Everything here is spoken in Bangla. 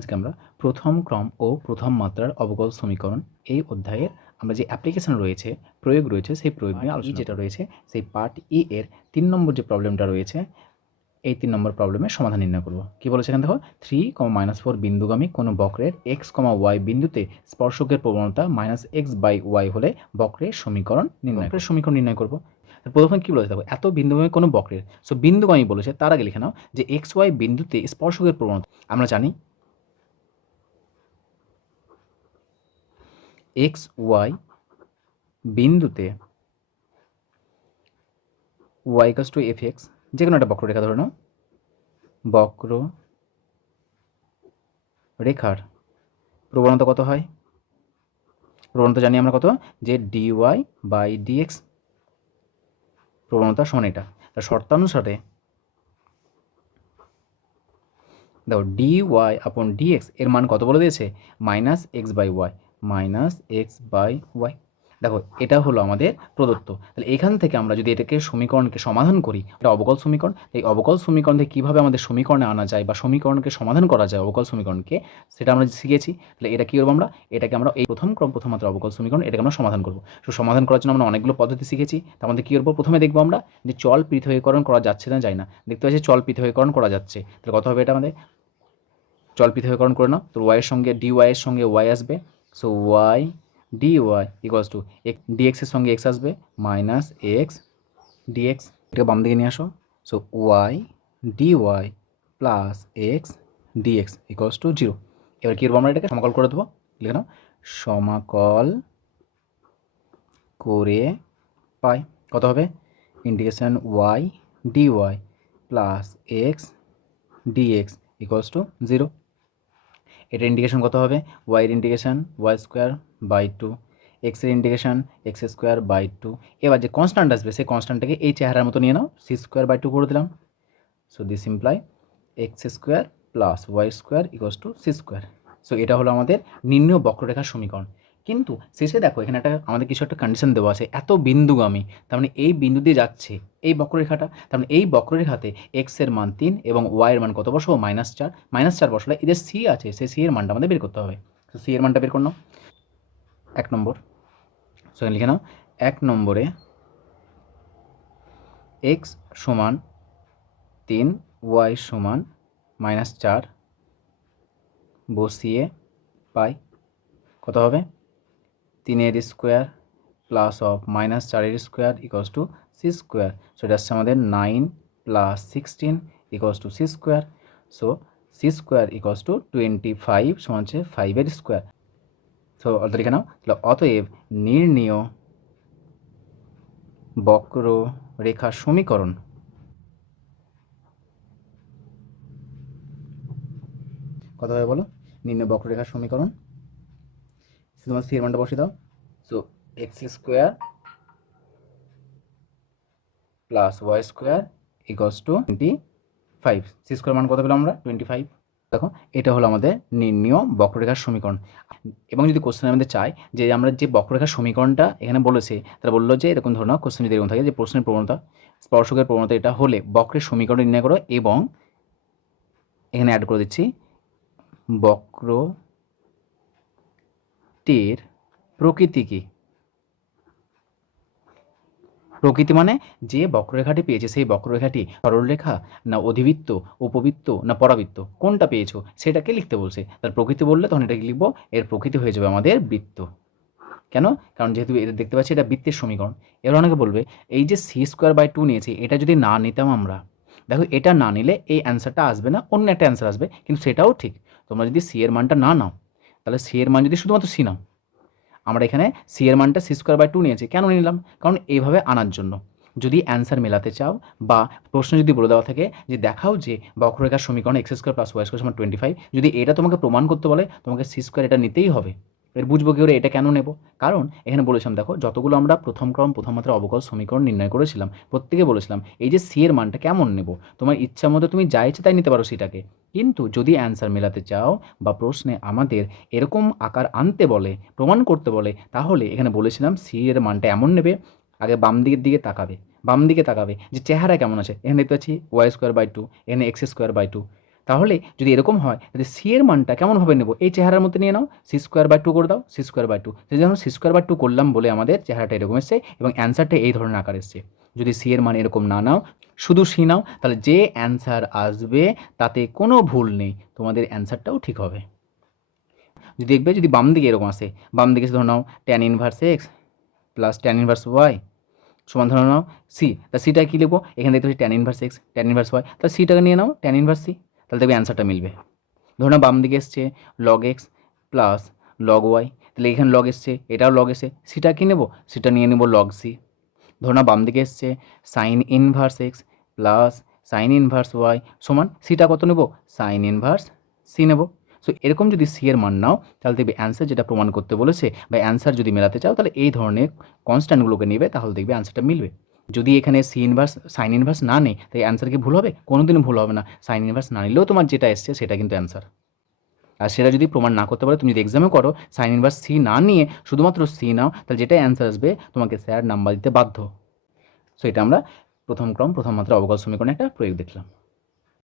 আজকে আমরা প্রথম ক্রম ও প্রথম মাত্রার অবকল সমীকরণ এই অধ্যায়ের আমরা যে অ্যাপ্লিকেশন রয়েছে প্রয়োগ রয়েছে সেই প্রয়োগ নিয়ে আলোচনা যেটা রয়েছে সেই পার্ট ই এর তিন নম্বর যে প্রবলেমটা রয়েছে এই তিন নম্বর প্রবলেমের সমাধান নির্ণয় করব। কি বলেছে এখানে দেখো? থ্রি কমা মাইনাস ফোর বিন্দুগামী কোনো বক্রের এক্স কমা ওয়াই বিন্দুতে স্পর্শকের প্রবণতা মাইনাস এক্স বাই ওয়াই হলে বক্রের সমীকরণ নির্ণয় সমীকরণ নির্ণয় করব। প্রথমে কী বলেছে দেখো? এত বিন্দুগামী কোনো বক্রের সো বিন্দুগামী বলেছে তার আগে লিখে নাও যে এক্স ওয়াই বিন্দুতে স্পর্শকের প্রবণতা আমরা জানি এক্স ওয়াই বিন্দুতে Y equals to F X যে কোনো একটা বক্ররেখা ধরে নাও। বক্র রেখার প্রবণতা কত হয়? প্রবণতা জানি আমরা কত? যে ডি ওয়াই বাই ডিএক্স প্রবণতা সমান এটা। তার শর্তানুসারে দেখো ডি ওয়াই আপন ডিএক্স এর মান কত বলে দিয়েছে? Minus X by Y minus X by Y দেখো, এটা হলো আমাদের প্রদত্ত। তাহলে এখান থেকে আমরা যদি এটাকে সমীকরণকে সমাধান করি, এটা অবকল সমীকরণ এই অবকল সমীকরণ থেকে কীভাবে আমাদের সমীকরণে আনা যায় বা সমীকরণকে সমাধান করা যায় অবকল সমীকরণকে, সেটা আমরা শিখেছি। তাহলে এটা কী করব আমরা? এটাকে আমরা এই প্রথম ক্রম প্রথম অবকল সমীকরণ, এটাকে আমরা সমাধান করব। তো সমাধান করার জন্য আমরা অনেকগুলো পদ্ধতি শিখেছি। তার মধ্যে কী করব? প্রথমে দেখব আমরা যে চল পৃথকীকরণ করা যাচ্ছে না যায় না। দেখতে পাচ্ছি চল পৃথকীকরণ করা যাচ্ছে। তাহলে কত হবে এটা আমাদের? চল পৃথকীকরণ করে নাও। তো ওয়াইয়ের সঙ্গে ডি ওয়াইয়ের সঙ্গে ওয়াই আসবে। So Y D Y equals to ডিএক্সের সঙ্গে এক্স আসবে মাইনাস এক্স ডিএক্স এটা বাম দিকে নিয়ে আসো। So Y D Y plus X DX equals to zero এবার কী করব আমরা এটাকে? সমাকল করে দেবো। লিখে নাও। সমাকল করে পাই। কত হবে? Integration Y D Y plus X DX equals to zero এটার ইন্টিগ্রেশন কত হবে? ওয়াইয়ের integration Y square by two এক্সের integration X square by two এবার যে কনস্ট্যান্ট আসবে, সেই কনস্ট্যান্টটাকে এই চেহারার মতো নিয়ে নাও সি স্কোয়ার বাই টু করে দিলাম। So this imply X square plus Y square equals to C square so এটা হলো আমাদের নিম্ন বক্ররেখার সমীকরণ। কিন্তু শেষে দেখো, এখানে একটা আমাদের কিছু একটা কন্ডিশন দেওয়া আছে, এত বিন্দুগামী, তার মানে এই বিন্দু দিয়ে যাচ্ছে, এই বক্ররেখাটা, তার মানে এই বক্ররেখাতে এক্সের মান তিন এবং ওয়াই এর মান কত বসবো? মাইনাস চার মাইনাস চার বসলে এদের সি আছে, সেই সি এর মানটা আমাদের বের করতে হবে। তো সি এর মানটা বের করো এক নম্বর সো লিখে নাও, এক নম্বরে এক্স সমান তিন ওয়াই সমান মাইনাস চার বসিয়ে পাই, কত হবে? তিনের স্কোয়ার প্লাস অফ মাইনাস চারের square equals to C square so এটা আসছে আমাদের nine plus sixteen equals to C square so C square equals to twenty five সমান হচ্ছে ফাইভের স্কোয়ার সো অর্থ লিখে নাও, তাহলে অতএব নির্ণীয় বক্র রেখা সমীকরণ। কত হবে বলো? নিম্ন বক্ররেখার সমীকরণ। শুধুমাত্র সি এর মানটা বসিয়ে দাও। So X square plus Y square equals to twenty five. C square মান কত পেলাম আমরা? Twenty five. দেখো, এটা হলো আমাদের নির্ণীয় বক্ররেখার সমীকরণ। এবং যদি কোশ্চেন আমাদের চাই যে আমরা যে বক্ররেখার সমীকরণটা এখানে বলেছে, তারা বলল যে এরকম ধরনের কোশ্চেন যদি এরকম থাকে যে প্রশ্নের প্রবণতা, স্পর্শকের প্রবণতা এটা হলে বক্রের সমীকরণ নির্ণয় করো এবং এখানে অ্যাড করে দিচ্ছি বক্রটির প্রকৃতি কি? প্রকৃতি মানে যে বক্ররেখাটি পেয়েছে, সেই বক্ররেখাটি সরলরেখা না অধিবৃত্ত, উপবৃত্ত না পরাবৃত্ত? কোনটা পেয়েছ? সেটাকে লিখতে বলছে। তার প্রকৃতি বললে তখন এটাকে লিখব, এর প্রকৃতি হয়ে যাবে আমাদের বৃত্ত। কেন? কারণ যেহেতু এটা দেখতে পাচ্ছি এটা বৃত্তের সমীকরণ। এবার অনেকে বলবে, এই যে সি স্কোয়ার বাই টু নিয়েছি, এটা যদি না নিতাম আমরা? দেখো, এটা না নিলে এই অ্যান্সারটা আসবে না, অন্য একটা অ্যান্সার আসবে, কিন্তু সেটাও ঠিক। তোমরা যদি সি এর মানটা না নাও তাহলে সি এর মান যদি শুধুমাত্র সি নাও, আমরা এখানে সি এর মানটা সি স্কোয়ার বাই টু নিয়েছি। কেন নিলাম? কারণ এইভাবে আনার জন্য। যদি অ্যান্সার মেলাতে চাও বা প্রশ্ন যদি বলে দেওয়া থাকে যে দেখাও যে বক্ররেখার সমীকরণ X square plus Y square সমান টোয়েন্টি ফাইভ যদি এটা তোমাকে প্রমাণ করতে বলে, তোমাকে সি স্কোয়ার এটা নিতেই হবে। এর বুঝব কি করে এটা কেন নেব? কারণ এখানে বলেছিলাম, দেখো, যতগুলো আমরা প্রথম ক্রম, প্রথম মাত্রা অবকল সমীকরণ নির্ণয় করেছিলাম, প্রত্যেকে বলেছিলাম, এই যে সি এর মানটা কেমন নেব? তোমার ইচ্ছা মতো তুমি যা ইচ্ছে তাই নিতে পারো সেটাকে। কিন্তু যদি অ্যান্সার মেলাতে চাও বা প্রশ্নে আমাদের এরকম আকার আনতে বলে, প্রমাণ করতে বলে, তাহলে এখানে বলেছিলাম সি এর মানটা এমন নেবে, আগে বাম দিকের দিকে তাকাবে, বাম দিকে তাকাবে, যে চেহারা কেমন আছে? এখানে দেখতে পাচ্ছি ওয়াই স্কোয়ার বাই টু এখানে এক্স স্কোয়ার বাই টু তাহলে যদি এরকম হয়, তাহলে সি এর মানটা কেমনভাবে নেব? এই চেহারার মধ্যে নিয়ে নাও। সি স্কোয়ার বাই টু করে দাও। সি স্কোয়ার বাই টু যেমন সি স্কোয়ার বাই টু করলাম বলে আমাদের চেহারাটা এরকম এসছে এবং অ্যান্সারটা এই ধরনের আকার এসছে। যদি সি এর মান এরকম না নাও, শুধু সি নাও, তাহলে যে অ্যান্সার আসবে তাতে কোনো ভুল নেই। তোমাদের অ্যান্সারটাও ঠিক হবে। যদি দেখবে, যদি বাম দিকে এরকম আসে, বাম দিকে ধরে নাও tan inverse x plus tan inverse y সমান ধরে নাও সি তা সিটা কী লিখব? এখানে দেখতে পাচ্ছি tan inverse x tan inverse y তাহলে সিটাকে নিয়ে নাও ট্যান ইনভার্স সি তাহলে দেখবে অ্যান্সারটা মিলবে। ধরো নাও বাম দিকে এসছে log x plus log y তাহলে এখানে লগ এসছে, এটাও লগ এসে সিটা কী নেব? সেটা নিয়ে নেব লগ সি ধরো না বাম দিকে এসছে sine inverse x plus sine inverse y সমান সিটা কত নেব? সাইন ইনভার্স সি নেব। সো এরকম যদি সি এর মান নাও, তাহলে দেখবে অ্যান্সার যেটা প্রমাণ করতে বলেছে, বা অ্যান্সার যদি মেলাতে চাও, তাহলে এই ধরনের কনস্ট্যান্টগুলোকে নেবে, তাহলে দেখবে অ্যান্সারটা মিলবে। যদি এখানে সি ইনভার্স সাইন ইনভার্স না নেই তাই অ্যান্সার কি ভুল হবে? কোনো কোনোদিনও ভুল হবে না। সাইন ইনভার্স না নিলেও তোমার যেটা এসছে সেটা কিন্তু অ্যান্সার আর সেটা যদি প্রমাণ না করতে পারো, তুমি যদি এক্সামে করো সাইন ইনভার্স সি না নিয়ে শুধুমাত্র সি নাও, তাহলে যেটা অ্যান্সার আসবে, তোমাকে স্যার নাম্বার দিতে বাধ্য। সো এটা আমরা প্রথম ক্রম, প্রথম মাত্রা অবকাশ সমীকরণে একটা প্রয়োগ দেখলাম।